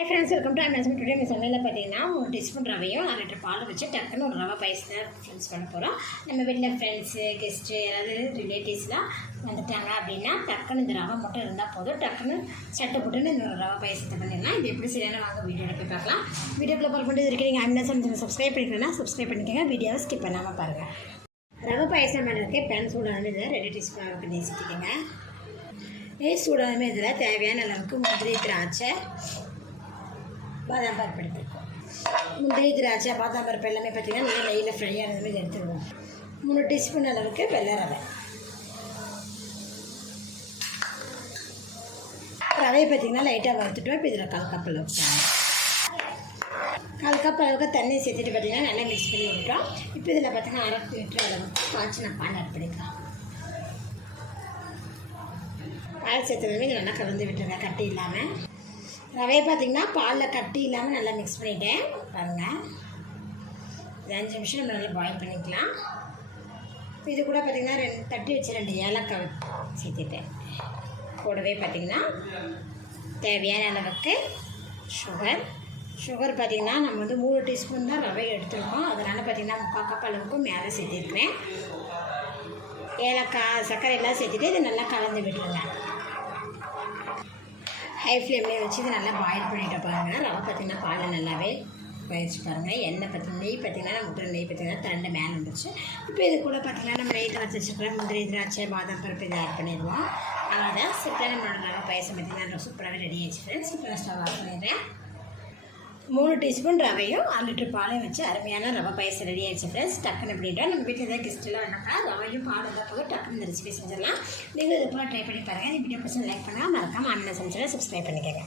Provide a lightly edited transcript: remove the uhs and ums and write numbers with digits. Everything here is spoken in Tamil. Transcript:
Hi friends, welcome to Amazon. Today நம்ம சமையலில் பார்த்தீங்கன்னா 3 டீஸ்பூன் ரவையும் 1 லிட்டர் பால் வச்சு டக்குன்னு ஒரு ரவை பாயசம் தான் ஃப்ரெண்ட்ஸ் பண்ண போகிறோம். நம்ம வெளியில் ஃப்ரெண்ட்ஸு கெஸ்ட்டு யாராவது ரிலேட்டிவ்ஸ்லாம் வந்துட்டாங்க அப்படின்னா டக்குன்னு இந்த ரவை மட்டும் இருந்தால் போதும், டக்குன்னு சட்டை போட்டுன்னு இந்த ரவை பாயசத்தை பண்ணிடலாம். இது எப்படி சரியான வாங்க வீடியோவில் போய் பார்க்கலாம். வீடியோக்குள்ளே பார்க்க வேண்டியது இருக்கிறீங்க. அமேசான் சேனல் சப்ஸ்கிரைப் பண்ணிக்கிறேன்னா சப்ஸ்கிரைப் பண்ணிக்கோங்க. வீடியோவை ஸ்கிப் பண்ணாமல் பாருங்கள். ரவை பாயசம் பண்ணுறதுக்கு பேன் சூடான இதில் 2 டீஸ்பூன் அளவுக்கு நெய் சேர்த்துக்கோங்க. நெய் சூடான இதில் தேவையான அளவுக்கு முந்திரி திராட்சை பாதாம் பருப்பு எடுத்துருக்கோம். முந்திரி திராட்சை பாதாம் பருப்பு எல்லாமே பார்த்திங்கன்னா நல்லா நெய்யில் ஃப்ரை ஆனது மாதிரி எடுத்துருவோம். 3 டீஸ்பூன் அளவுக்கு வெள்ளை ரவை. ரவையை பார்த்திங்கன்னா லைட்டாக வறுத்துட்டோம். இப்போ இதில் 1/4 கப் அளவுக்கு 1/4 கப் அளவுக்கு தண்ணி சேர்த்துட்டு பார்த்திங்கன்னா நல்லா மிக்ஸ் பண்ணி விட்டுட்டோம். இப்போ இதில் பார்த்திங்கன்னா 1/2 லிட்டர் அளவுக்கு காய்ச்சின பால் ஆட் பண்ணிக்கலாம். பால் சேர்த்ததுமே இது நல்லா கலந்து விட்டுருங்க கட்டி இல்லாமல். ரவையை பார்த்திங்கன்னா பாலில் கட்டி இல்லாமல் நல்லா மிக்ஸ் பண்ணிவிட்டேன் பாருங்கள். இது 5 நிமிஷம் நம்ம நல்லா பாயில் பண்ணிக்கலாம். இது கூட பார்த்திங்கன்னா 2 தட்டி வச்சு 2 ஏலக்காய் சேர்த்துட்டேன். கூடவே பார்த்திங்கன்னா தேவையான அளவுக்கு சுகர் பார்த்திங்கன்னா நம்ம 3 டீஸ்பூன் தான் ரவை எடுத்துருக்கோம். அதனால் பார்த்திங்கன்னா 3/4 கப் அளவுக்கு மேலே சேர்த்துருக்கேன். ஏலக்காய் சர்க்கரை எல்லாம் சேர்த்துட்டு இது நல்லா கலந்து விட்டுருங்க. ஹை ஃப்ளேம்லேயே வச்சு இது நல்லா பாயில் பண்ணிட்டு பாருங்கள். ரவை பார்த்திங்கன்னா பாலில் நல்லாவே பயிற்சி பாருங்கள். எண்ணெய் நெய் பார்த்திங்கன்னா முட்டை நெய் பார்த்திங்கன்னா 2 மேலே வந்துச்சு. இப்போ இது கூட பார்த்திங்கன்னா நம்ம நெய் வச்சு வச்சுருக்கிற முந்திரி திராட்சை பாதாம் பருப்பு இதை ஆட் பண்ணிடுவோம். அதான் சிட்டான நம்மளோட ரவை பாயசம் பார்த்திங்கன்னா சூப்பராகவே ரெடி ஆகிடுச்சு ஃப்ரெண்ட்ஸ். இப்போ நான் ஸ்டவ் ஆஃப் பண்ணிடுறேன். 3 டீஸ்பூன் ரவையும் 1 லிட்டர் பாலையும் வச்சு அருமையான ரவை பாயசம் ரெடி ஆகிடுச்சு ஃப்ரெண்ட்ஸ். டக்குன்னு பண்ணிவிட்டோம். நம்ம வீட்டில் ஏதாவது கெஸ்ட்டெல்லாம் வேணாக்கா ரவையும் பாலும் தான் போதும், டக்குன்னு இந்த ரெசிபி செஞ்சிடலாம். நீங்கள் இது போல் ட்ரை பண்ணி பாருங்கள். இந்த வீடியோ பர்சன் லைக் பண்ணுங்கள். மறக்காமல் அமேசான் சேனலை சப்ஸ்கிரைப் பண்ணிக்கோங்க.